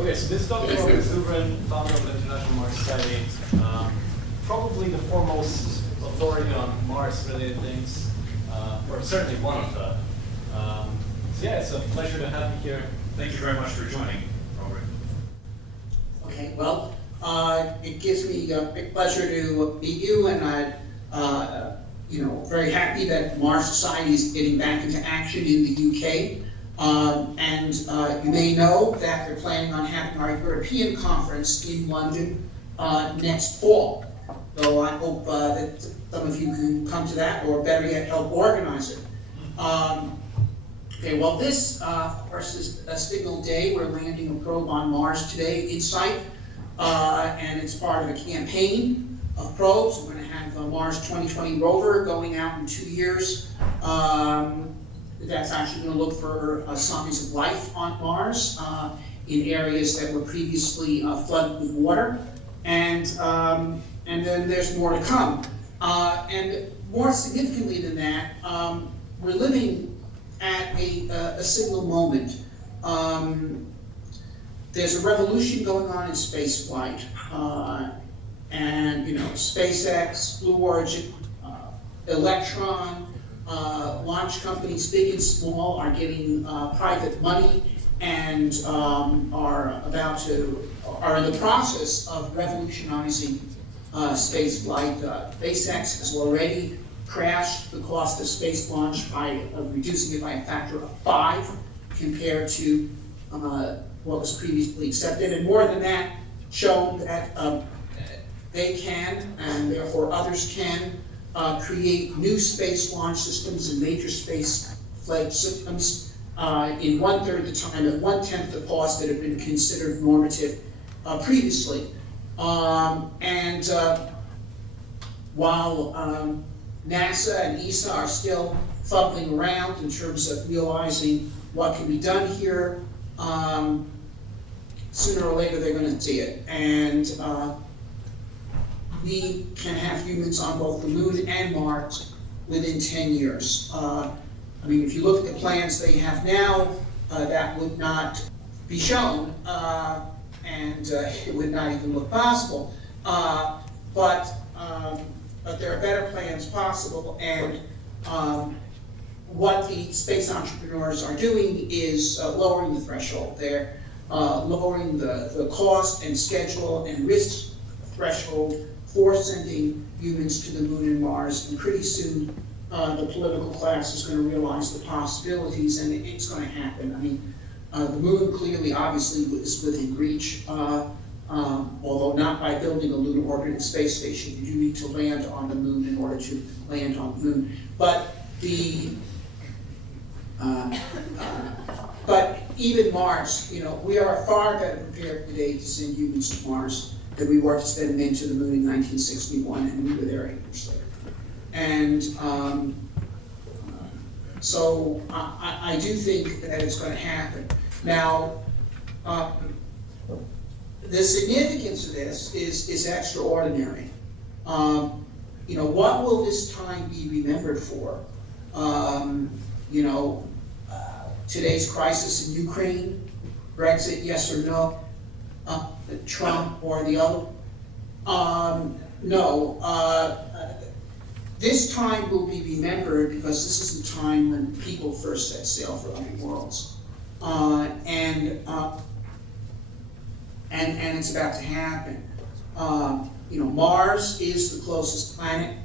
Okay, so this Dr. Zubrin, founder of the International Mars Society, probably the foremost authority on Mars-related things, or certainly one of them. So yeah, it's a pleasure to have you here. Thank you very much for joining, Robert. Okay, well, it gives me a big pleasure to meet you, and I'm very happy that Mars Society is getting back into action in the UK. You may know that they're planning on having our European conference in London next fall. So I hope that some of you can come to that, or better yet, help organize it. Okay, well, this, of course, is a signal day. We're landing a probe on Mars today, InSight, and it's part of a campaign of probes. We're going to have a Mars 2020 rover going out in 2 years. That's actually going to look for signs of life on Mars in areas that were previously flooded with water. And then there's more to come. And more significantly than that, we're living at a signal moment. There's a revolution going on in spaceflight. And, SpaceX, Blue Origin, Electron, launch companies, big and small, are getting private money and are in the process of revolutionizing space flight. SpaceX has already crashed the cost of space launch by reducing it by a factor of 5 compared to what was previously accepted, and more than that, shown that they can, and therefore others can, create new space launch systems and major space flight systems in 1/3 the time at 1/10 the cost that had been considered normative previously. While NASA and ESA are still fumbling around in terms of realizing what can be done here, sooner or later they're going to see it. And we can have humans on both the moon and Mars within 10 years. If you look at the plans they have now, that would not be shown, and it would not even look possible. But there are better plans possible, and what the space entrepreneurs are doing is lowering the threshold. They're lowering the cost and schedule and risk threshold for sending humans to the moon and Mars, and pretty soon the political class is going to realize the possibilities, and it's going to happen. The moon clearly, obviously, is within reach, although not by building a lunar orbiting space station. You do need to land on the moon in order to land on the moon. But but even Mars, we are far better prepared today to send humans to Mars than we were to send men to the moon in 1961, and we were there 8 years later. And so I do think that it's going to happen. Now, the significance of this is extraordinary. What will this time be remembered for? Today's crisis in Ukraine, Brexit, yes or no? Trump or the other? No. This time will be remembered because this is the time when people first set sail for other worlds. And it's about to happen. Mars is the closest planet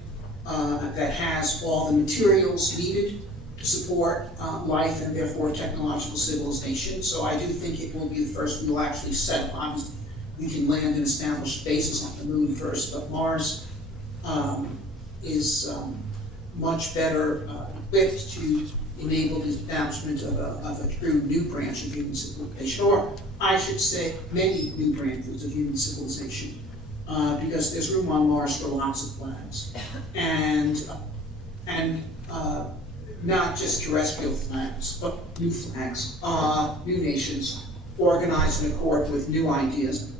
that has all the materials needed to support life and therefore technological civilization. So I do think it will be the first we will actually set up. Obviously, we can land and establish bases on the moon first, but Mars is much better equipped to enable the establishment of a true new branch of human civilization, or I should say many new branches of human civilization, because there's room on Mars for lots of flags, and not just terrestrial flags, but new flags, new nations, organized in accord with new ideas.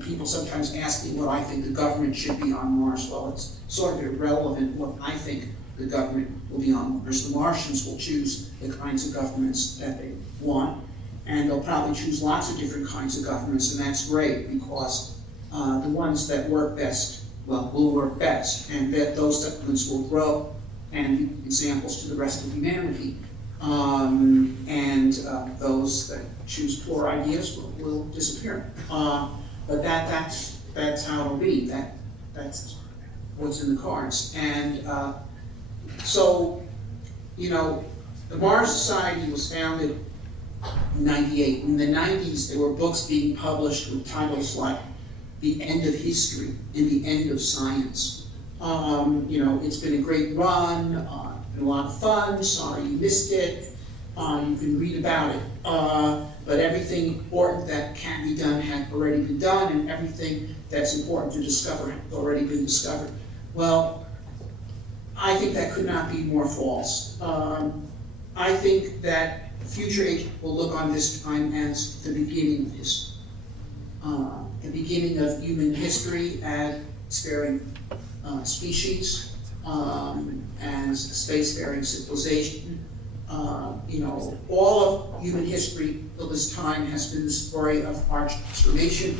People sometimes ask me what I think the government should be on Mars. Well, it's sort of irrelevant what I think the government will be on Mars. The Martians will choose the kinds of governments that they want, And they'll probably choose lots of different kinds of governments, and that's great, because the ones that work best, well, will work best, and that those governments will grow and be examples to the rest of humanity. Those that choose poor ideas will disappear. But that's how it'll be. That's what's in the cards. And so, you know, the Mars Society was founded in '98. In the '90s, there were books being published with titles like "The End of History" and "The End of Science." You know, it's been a great run, been a lot of fun. Sorry you missed it. You can read about it. But everything important that can be done had already been done, and everything that's important to discover had already been discovered. Well, I think that could not be more false. I think that future ages will look on this time as the beginning of history. The beginning of human history as spacefaring species, as spacefaring civilization. You know, all of human history till this time has been the story of our transformation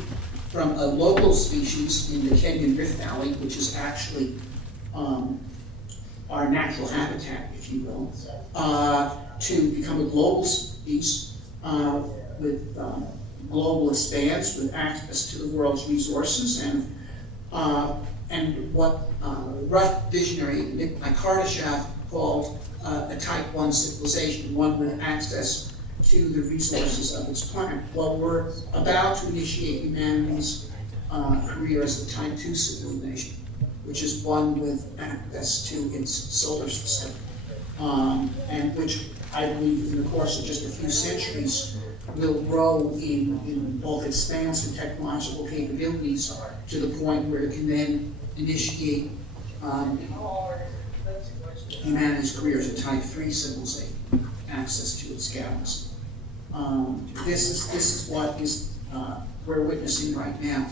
from a local species in the Kenyan Rift Valley, which is actually our natural habitat, if you will, to become a global species with global expanse, with access to the world's resources, and what Russian visionary Nikolai Kardashev called a Type 1 civilization, one with access to the resources of its planet. Well, we're about to initiate humanity's career as a Type 2 civilization, which is one with access to its solar system, and which I believe in the course of just a few centuries will grow in both expanse and technological capabilities to the point where it can then initiate humanity's career as a Type 3 civilization, access to its galaxy. This is what we're witnessing right now,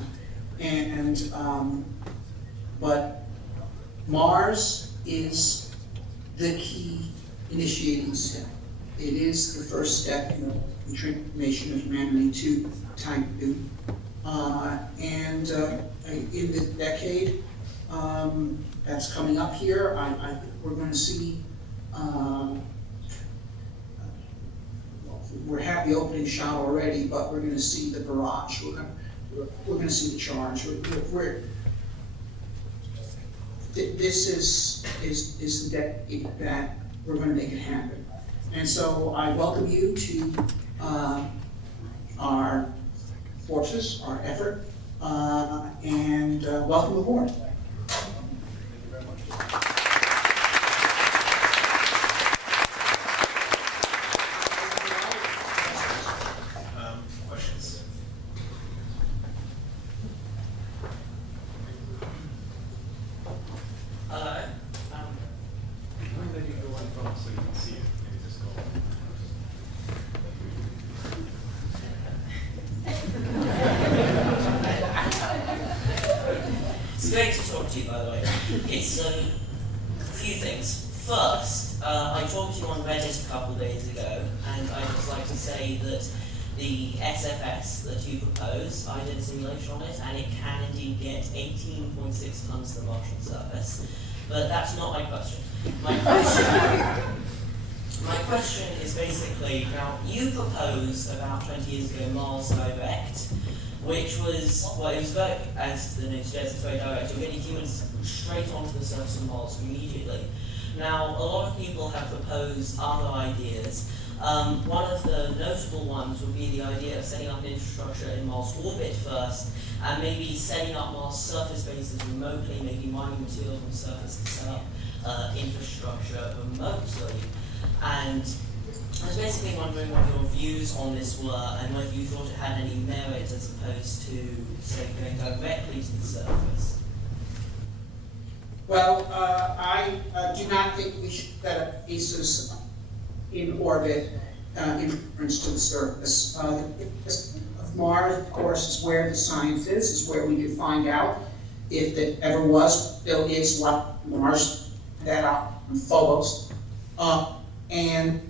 but Mars is the key initiating step. It is the first step in the transformation of humanity to Type 2, in the decade that's coming up here, I think we're going to see. We're at the opening shot already, but we're going to see the barrage. We're going to see the charge. This is the decade that we're going to make it happen. And so I welcome you to our forces, our effort, and welcome aboard. Questions? Maybe go in front so you can see it. Maybe just go. It's great to talk to you, by the way. It's a few things. First, I talked to you on Reddit a couple of days ago, and I'd just like to say that the SFS that you propose, I did a simulation on it, and it can indeed get 18.6 tons to the Martian surface. But that's not my question. My question is basically, now, you proposed about 20 years ago Mars Direct, which was, well, it was very, as the name suggests, it's very direct. You're getting humans straight onto the surface of Mars immediately. Now, a lot of people have proposed other ideas. One of the notable ones would be the idea of setting up an infrastructure in Mars orbit first, and maybe setting up Mars surface bases remotely, maybe mining materials on the surface to set up infrastructure remotely. And I was basically wondering what your views on this were, and whether you thought it had any merit as opposed to, say, going directly to the surface. Well, I do not think we should set up bases in orbit in reference to the surface. Of Mars, of course, is where the science is where we can find out if it ever was, still is, what Mars, that out on Phobos. And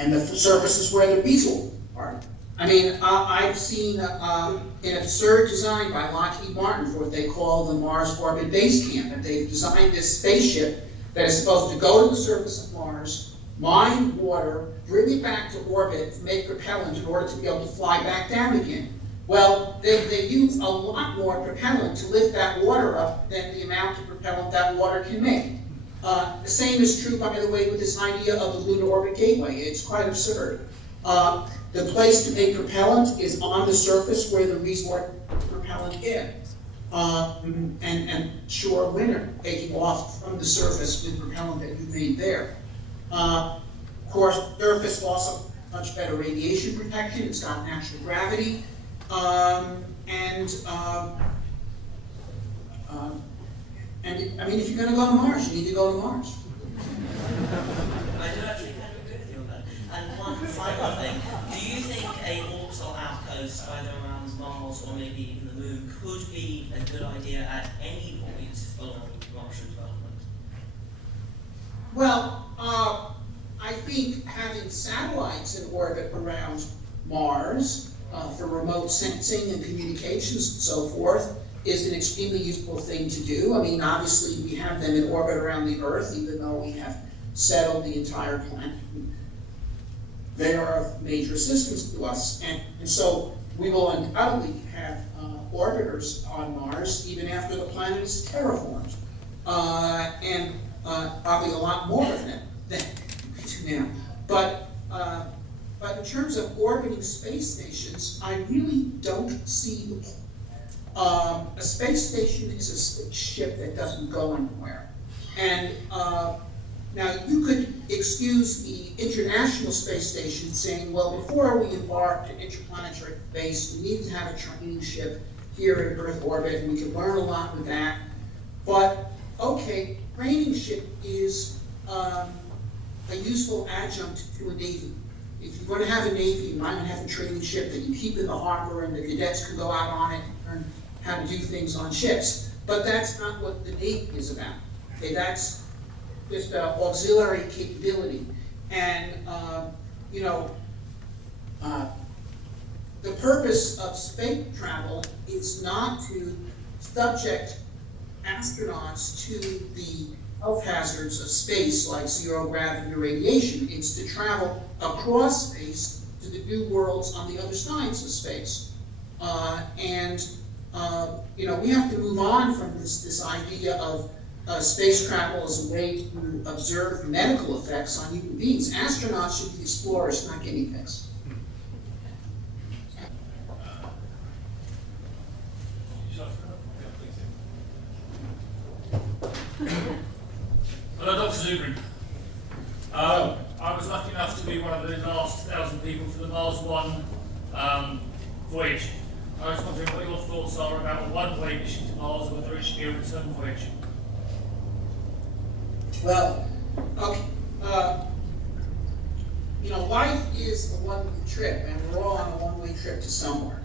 and the surface is where the weasel are. I mean, I've seen an absurd design by Lockheed Martin for what they call the Mars Orbit Base Camp, and they've designed this spaceship that is supposed to go to the surface of Mars, mine water, bring it back to orbit, make propellant in order to be able to fly back down again. Well, they use a lot more propellant to lift that water up than the amount of propellant that water can make. The same is true, by the way, with this idea of the Lunar Orbit Gateway. It's quite absurd. The place to make propellant is on the surface where the resort propellant is. And sure, winter, taking off from the surface with propellant that you made there. Of course, the surface also much better radiation protection. It's got natural gravity. And I mean, if you're going to go to Mars, you need to go to Mars. I do actually kind of agree with you on that. And one final thing, do you think a orbital outpost either around Mars or maybe even the Moon could be a good idea at any point along Martian development? Well, I think having satellites in orbit around Mars for remote sensing and communications and so forth is an extremely useful thing to do. I mean, obviously we have them in orbit around the Earth, even though we have settled the entire planet. They are of major assistance to us, and so we will undoubtedly have orbiters on Mars even after the planet is terraformed, and probably a lot more of them than we do now. But in terms of orbiting space stations, I really don't see the point. A space station is a spaceship that doesn't go anywhere. And now you could excuse the International Space Station saying, well, before we embark to interplanetary space, we need to have a training ship here in Earth orbit, and we can learn a lot with that. But, okay, training ship is a useful adjunct to a Navy. If you're going to have a Navy, you might have a training ship that you keep in the harbor and the cadets can go out on it and learn how to do things on ships. But that's not what the Navy is about. Okay, that's just auxiliary capability. And, the purpose of space travel is not to subject astronauts to the health hazards of space like zero gravity or radiation. It's to travel across space to the new worlds on the other sides of space. We have to move on from this idea of space travel as a way to observe medical effects on human beings. Astronauts should be explorers, not guinea pigs. Hello, Dr. Zubrin. I was lucky enough to be one of the last 1,000 people for the Mars 1 voyage. I was wondering what your thoughts are about a one-way mission to Mars, or whether it should be a return voyage. Well, okay. Life is a one-way trip, and we're all on a one-way trip to somewhere.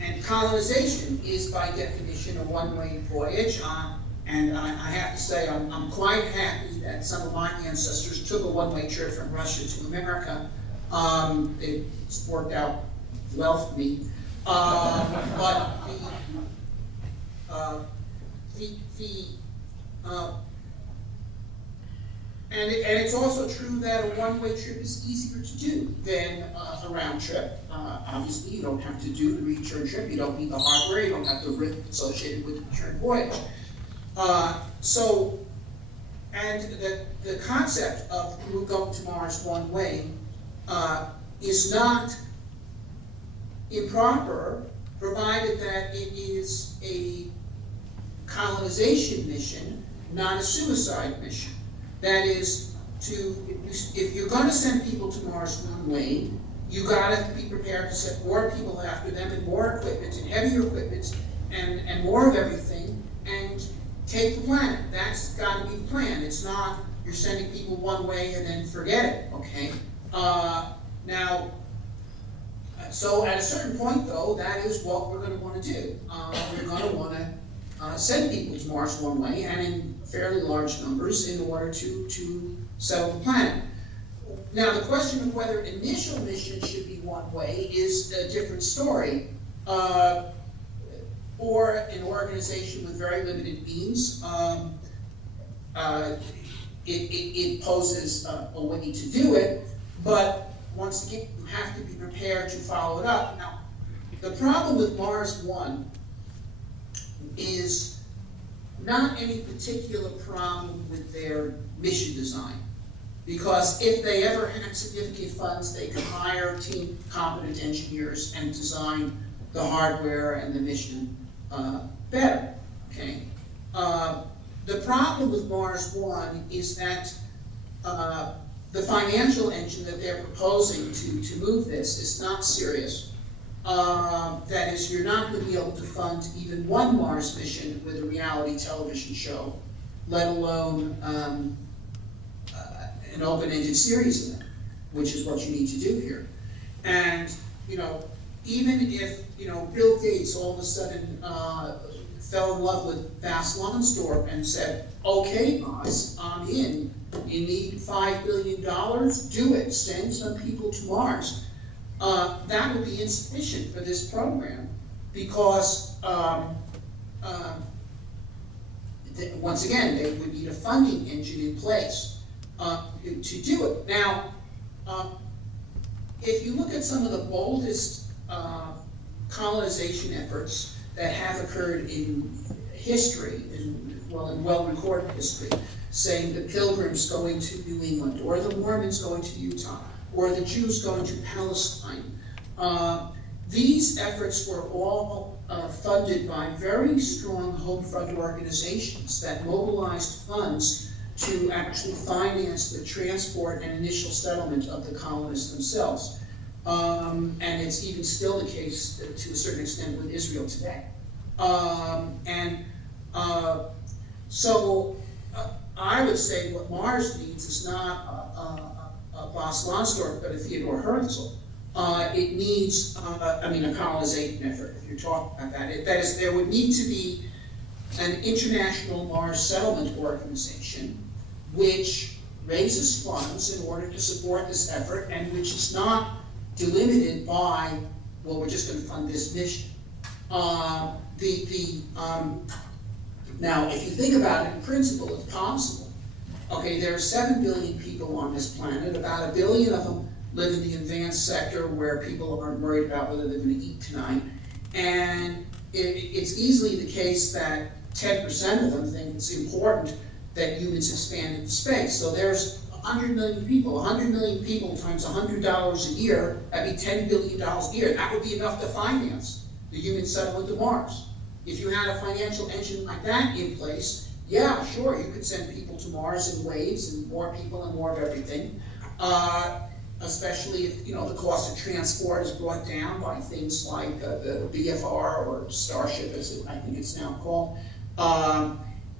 And colonization is, by definition, a one-way voyage. And I have to say, I'm quite happy that some of my ancestors took a one-way trip from Russia to America. It's worked out well for me. And it's also true that a one-way trip is easier to do than a round trip. Obviously, you don't have to do the return trip. You don't need the hardware. You don't have the risk associated with the return voyage. And the concept of going to Mars one way is not improper, provided that it is a colonization mission, not a suicide mission. That is, if you're going to send people to Mars one way, you got to be prepared to send more people after them, and more equipment, and heavier equipment, and more of everything, and take the planet. That's got to be the plan. It's not you're sending people one way and then forget it, okay? So at a certain point, though, that is what we're going to want to do. We're going to want to send people to Mars one way, and in fairly large numbers in order to settle the planet. Now, the question of whether initial mission should be one way is a different story. Or an organization with very limited means, it poses a way to do it, but once again, you have to be prepared to follow it up. Now, the problem with Mars One is not any particular problem with their mission design. Because if they ever had significant funds, they could hire team competent engineers and design the hardware and the mission better, okay? The problem with Mars One is that the financial engine that they're proposing to move this is not serious. That is, you're not going to be able to fund even one Mars mission with a reality television show, let alone an open-ended series of them, which is what you need to do here. And, you know, even if, you know, Bill Gates all of a sudden fell in love with Vas Lonsdorp and said, okay, boss, I'm in. You need $5 billion? Do it. Send some people to Mars. That would be insufficient for this program because, once again, they would need a funding engine in place to do it. Now, if you look at some of the boldest colonization efforts that have occurred in history, in well-recorded history, saying the Pilgrims going to New England, or the Mormons going to Utah, or the Jews going to Palestine, these efforts were all funded by very strong home front organizations that mobilized funds to actually finance the transport and initial settlement of the colonists themselves. And it's even still the case to a certain extent with Israel today. So I would say what Mars needs is not a Vas Lonsdorp, but a Theodore Herzl. It needs, a colonization effort, if you're talking about that. That is, there would need to be an international Mars settlement organization which raises funds in order to support this effort and which is not delimited by, well, we're just going to fund this mission. Now, if you think about it, in principle, it's possible. Okay, there are 7 billion people on this planet. About 1 billion of them live in the advanced sector where people aren't worried about whether they're going to eat tonight. And it's easily the case that 10% of them think it's important that humans expand into space. So there's 100 million people. 100 million people times $100 a year, that'd be $10 billion a year. That would be enough to finance the human settlement to Mars. If you had a financial engine like that in place, yeah, sure, you could send people to Mars in waves and more people and more of everything. Especially if, you know, the cost of transport is brought down by things like the BFR or Starship, as I think it's now called.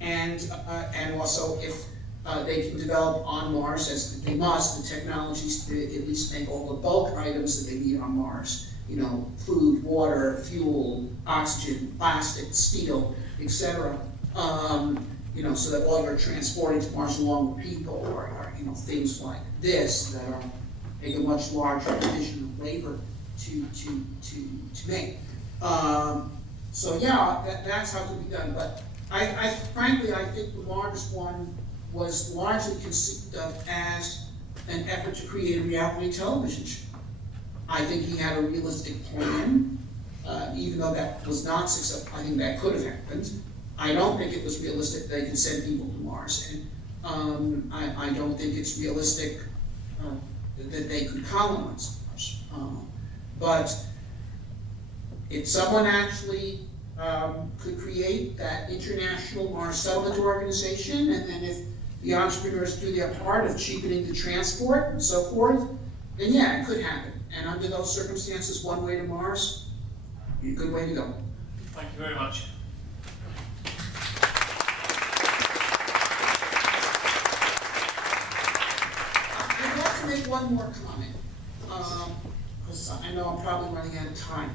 And also if they can develop on Mars, as they must, the technologies to at least make all the bulk items that they need on Mars. You know, food, water, fuel, oxygen, plastic, steel, etc. You know, so that all you're transporting to Mars along with people are you know, things like this that are take a much larger division of labor to make. So yeah, that's how it could be done. But frankly, I think the Mars one was largely conceived of as an effort to create a reality television show. I think he had a realistic plan, even though that was not successful. I think that could have happened. I don't think it was realistic that they could send people to Mars, and I don't think it's realistic that they could colonize Mars. But if someone actually could create that international Mars settlement organization, and then if the entrepreneurs do their part of cheapening the transport and so forth, then yeah, it could happen. And under those circumstances, one way to Mars, be a good way to go. Thank you very much. I'd like to make one more comment, because I know I'm probably running out of time.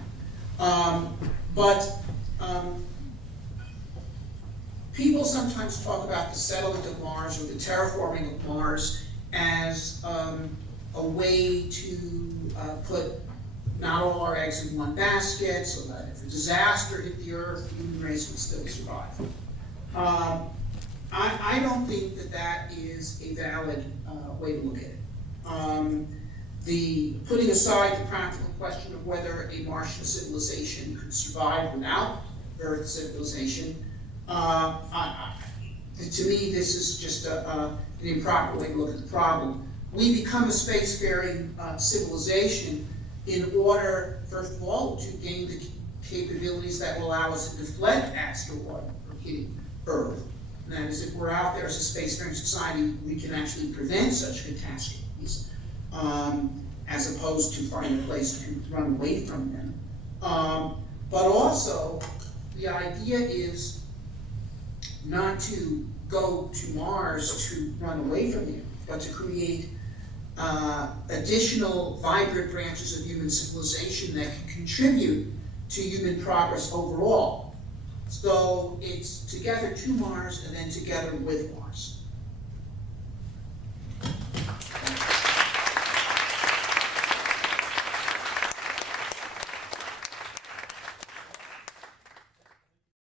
people sometimes talk about the settlement of Mars or the terraforming of Mars as a way to put not all our eggs in one basket, so that if a disaster hit the Earth, the human race would still survive. I don't think that that is a valid way to look at it. Putting aside the practical question of whether a Martian civilization could survive without Earth civilization, to me, this is just an improper way to look at the problem. We become a spacefaring civilization in order, first of all, to gain the capabilities that will allow us to deflect asteroid from hitting Earth. And that is, if we're out there as a spacefaring society, we can actually prevent such catastrophes, as opposed to find a place to run away from them. But also, the idea is not to go to Mars to run away from it, but to create additional vibrant branches of human civilization that can contribute to human progress overall. So it's together to Mars and then together with Mars.